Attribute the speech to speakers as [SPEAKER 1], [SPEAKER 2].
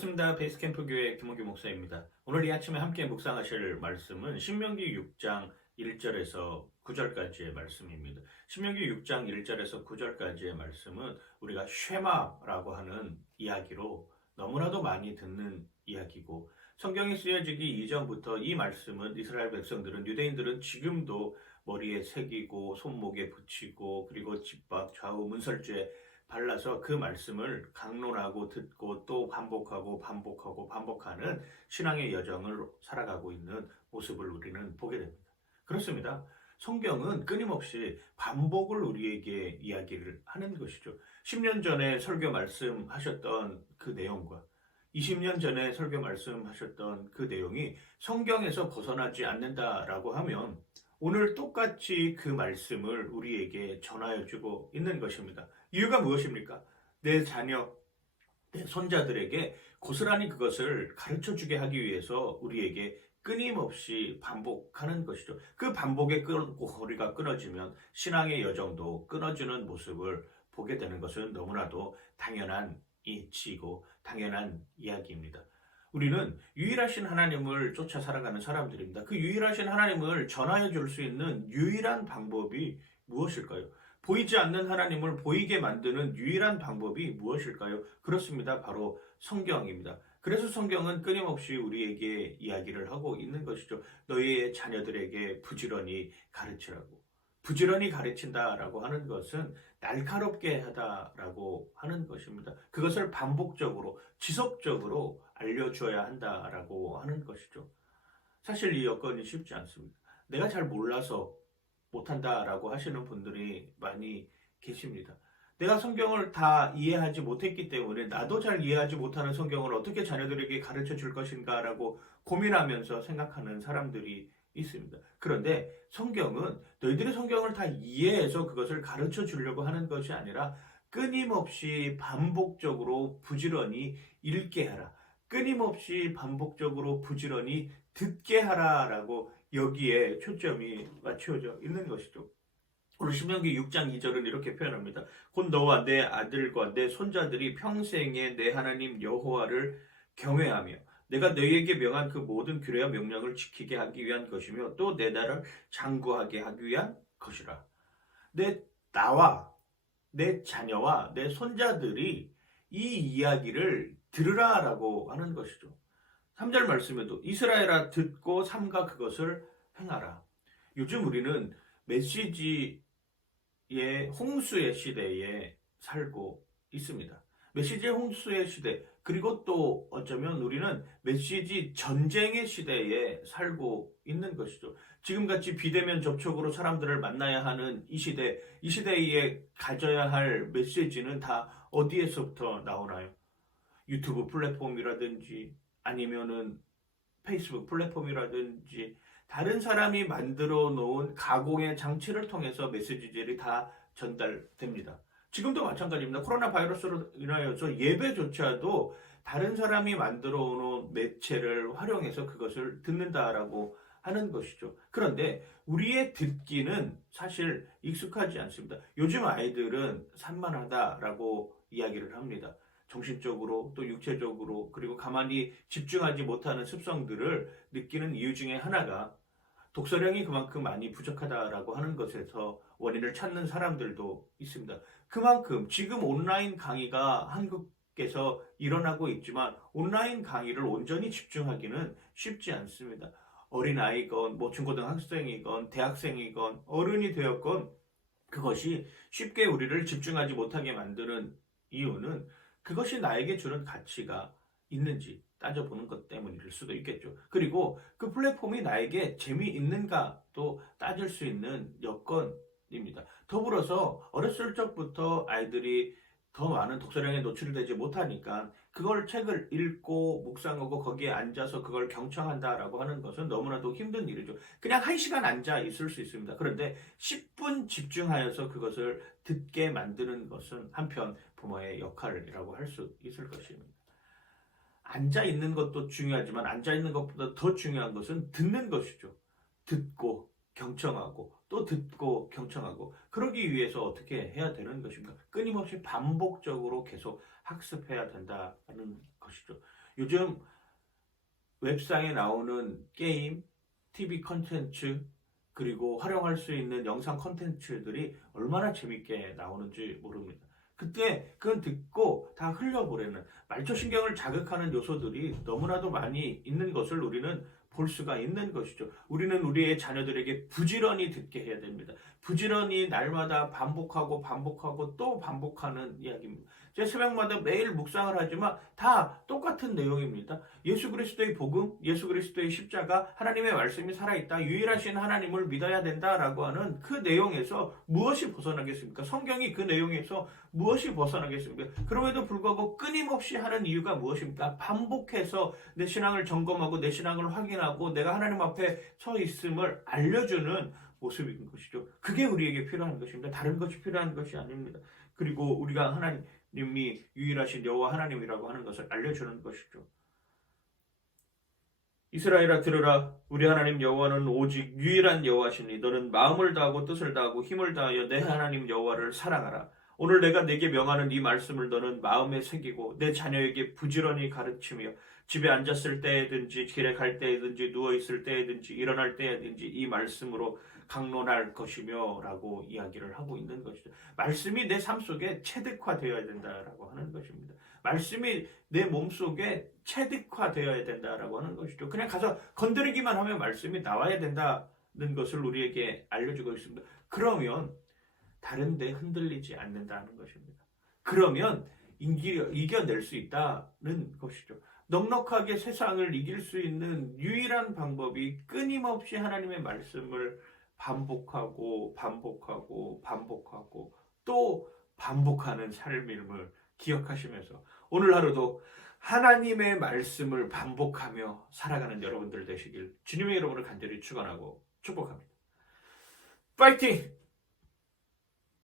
[SPEAKER 1] 반갑습니다. 베이스캠프 교회 김원규 목사입니다. 오늘 이 아침에 함께 묵상하실 말씀은 신명기 6장 1절에서 9절까지의 말씀입니다. 신명기 6장 1절에서 9절까지의 말씀은 우리가 쉐마라고 하는 이야기로 너무나도 많이 듣는 이야기고 성경이 쓰여지기 이전부터 이 말씀은 이스라엘 백성들은 유대인들은 지금도 머리에 새기고 손목에 붙이고 그리고 집밥 좌우 문설주에 발라서 그 말씀을 강론하고 듣고 또 반복하고 반복하고 반복하는 신앙의 여정을 살아가고 있는 모습을 우리는 보게 됩니다. 그렇습니다. 성경은 끊임없이 반복을 우리에게 이야기를 하는 것이죠. 10년 전에 설교 말씀하셨던 그 내용과 20년 전에 설교 말씀하셨던 그 내용이 성경에서 벗어나지 않는다라고 하면 오늘 똑같이 그 말씀을 우리에게 전하여 주고 있는 것입니다. 이유가 무엇입니까? 내 자녀, 내 손자들에게 고스란히 그것을 가르쳐 주게 하기 위해서 우리에게 끊임없이 반복하는 것이죠. 그 반복의 꼬리가 끊어지면 신앙의 여정도 끊어지는 모습을 보게 되는 것은 너무나도 당연한 이치이고 당연한 이야기입니다. 우리는 유일하신 하나님을 쫓아 살아가는 사람들입니다. 그 유일하신 하나님을 전하여 줄 수 있는 유일한 방법이 무엇일까요? 보이지 않는 하나님을 보이게 만드는 유일한 방법이 무엇일까요? 그렇습니다. 바로 성경입니다. 그래서 성경은 끊임없이 우리에게 이야기를 하고 있는 것이죠. 너희의 자녀들에게 부지런히 가르치라고. 부지런히 가르친다라고 하는 것은 날카롭게 하다라고 하는 것입니다. 그것을 반복적으로, 지속적으로 알려줘야 한다라고 하는 것이죠. 사실 이 여건이 쉽지 않습니다. 내가 잘 몰라서 못한다라고 하시는 분들이 많이 계십니다. 내가 성경을 다 이해하지 못했기 때문에 나도 잘 이해하지 못하는 성경을 어떻게 자녀들에게 가르쳐 줄 것인가라고 고민하면서 생각하는 사람들이 있습니다. 그런데 성경은 너희들이 성경을 다 이해해서 그것을 가르쳐 주려고 하는 것이 아니라 끊임없이 반복적으로 부지런히 읽게 하라. 끊임없이 반복적으로 부지런히 듣게 하라라고 여기에 초점이 맞춰져 있는 것이죠. 오늘 신명기 6장 2절은 이렇게 표현합니다. 곧 너와 내 아들과 내 손자들이 평생에 내 하나님 여호와를 경외하며 내가 너희에게 명한 그 모든 규례와 명령을 지키게 하기 위한 것이며 또 내 나라를 장구하게 하기 위한 것이라. 내 나와 내 자녀와 내 손자들이 이 이야기를 들으라 라고 하는 것이죠. 3절 말씀에도 이스라엘아 듣고 삼가 그것을 행하라. 요즘 우리는 메시지의 홍수의 시대에 살고 있습니다. 메시지의 홍수의 시대, 그리고 또 어쩌면 우리는 메시지 전쟁의 시대에 살고 있는 것이죠. 지금같이 비대면 접촉으로 사람들을 만나야 하는 이 시대, 이 시대에 가져야 할 메시지는 다 어디에서부터 나오나요? 유튜브 플랫폼이라든지 아니면은 페이스북 플랫폼이라든지 다른 사람이 만들어 놓은 가공의 장치를 통해서 메시지들이 다 전달됩니다. 지금도 마찬가지입니다. 코로나 바이러스로 인하여서 예배조차도 다른 사람이 만들어 놓은 매체를 활용해서 그것을 듣는다라고 하는 것이죠. 그런데 우리의 듣기는 사실 익숙하지 않습니다. 요즘 아이들은 산만하다라고 이야기를 합니다. 정신적으로 또 육체적으로 그리고 가만히 집중하지 못하는 습성들을 느끼는 이유 중에 하나가 독서량이 그만큼 많이 부족하다라고 하는 것에서 원인을 찾는 사람들도 있습니다. 그만큼 지금 온라인 강의가 한국에서 일어나고 있지만 온라인 강의를 온전히 집중하기는 쉽지 않습니다. 어린아이건 뭐 중고등학생이건 대학생이건 어른이 되었건 그것이 쉽게 우리를 집중하지 못하게 만드는 이유는 그것이 나에게 주는 가치가 있는지 따져보는 것 때문일 수도 있겠죠. 그리고 그 플랫폼이 나에게 재미있는가도 따질 수 있는 여건입니다. 더불어서 어렸을 적부터 아이들이 더 많은 독서량에 노출되지 못하니까 그걸 책을 읽고 묵상하고 거기에 앉아서 그걸 경청한다라고 하는 것은 너무나도 힘든 일이죠. 그냥 한 시간 앉아 있을 수 있습니다. 그런데 10분 집중하여서 그것을 듣게 만드는 것은 한편 부모의 역할이라고 할 수 있을 것입니다. 앉아 있는 것도 중요하지만 앉아 있는 것보다 더 중요한 것은 듣는 것이죠. 듣고 경청하고 또 듣고 경청하고 그러기 위해서 어떻게 해야 되는 것입니까? 끊임없이 반복적으로 계속 학습해야 된다는 것이죠. 요즘 웹상에 나오는 게임, TV 컨텐츠, 그리고 활용할 수 있는 영상 컨텐츠들이 얼마나 재밌게 나오는지 모릅니다. 그때 그건 듣고 다 흘려보내는 말초신경을 자극하는 요소들이 너무나도 많이 있는 것을 우리는 볼 수가 있는 것이죠. 우리는 우리의 자녀들에게 부지런히 듣게 해야 됩니다. 부지런히 날마다 반복하고 반복하고 또 반복하는 이야기입니다. 제 새벽마다 매일 묵상을 하지만 다 똑같은 내용입니다. 예수 그리스도의 복음, 예수 그리스도의 십자가, 하나님의 말씀이 살아있다, 유일하신 하나님을 믿어야 된다라고 하는 그 내용에서 무엇이 벗어나겠습니까? 성경이 그 내용에서 무엇이 벗어나겠습니까? 그럼에도 불구하고 끊임없이 하는 이유가 무엇입니까? 반복해서 내 신앙을 점검하고 내 신앙을 확인하고 내가 하나님 앞에 서 있음을 알려주는 모습인 것이죠. 그게 우리에게 필요한 것입니다. 다른 것이 필요한 것이 아닙니다. 그리고 우리가 하나님 이 유일하신 여호와 하나님이라고 하는 것을 알려주는 것이죠. 이스라엘아 들으라 우리 하나님 여호와는 오직 유일한 여호와시니 너는 마음을 다하고 뜻을 다하고 힘을 다하여 내 하나님 여호와를 사랑하라 오늘 내가 내게 명하는 이 말씀을 너는 마음에 새기고 내 자녀에게 부지런히 가르치며 집에 앉았을 때든지 길에 갈 때든지 누워 있을 때든지 일어날 때든지 이 말씀으로 강론할 것이며 라고 이야기를 하고 있는 것이죠. 말씀이 내 삶 속에 체득화되어야 된다라고 하는 것입니다. 말씀이 내 몸 속에 체득화되어야 된다라고 하는 것이죠. 그냥 가서 건드리기만 하면 말씀이 나와야 된다는 것을 우리에게 알려주고 있습니다. 그러면 다른데 흔들리지 않는다는 것입니다. 그러면 이겨, 이겨낼 수 있다는 것이죠. 넉넉하게 세상을 이길 수 있는 유일한 방법이 끊임없이 하나님의 말씀을 반복하고 반복하고 반복하고 또 반복하는 삶임을 기억하시면서 오늘 하루도 하나님의 말씀을 반복하며 살아가는 여러분들 되시길 주님의 이름으로 간절히 축원하고 축복합니다. 파이팅!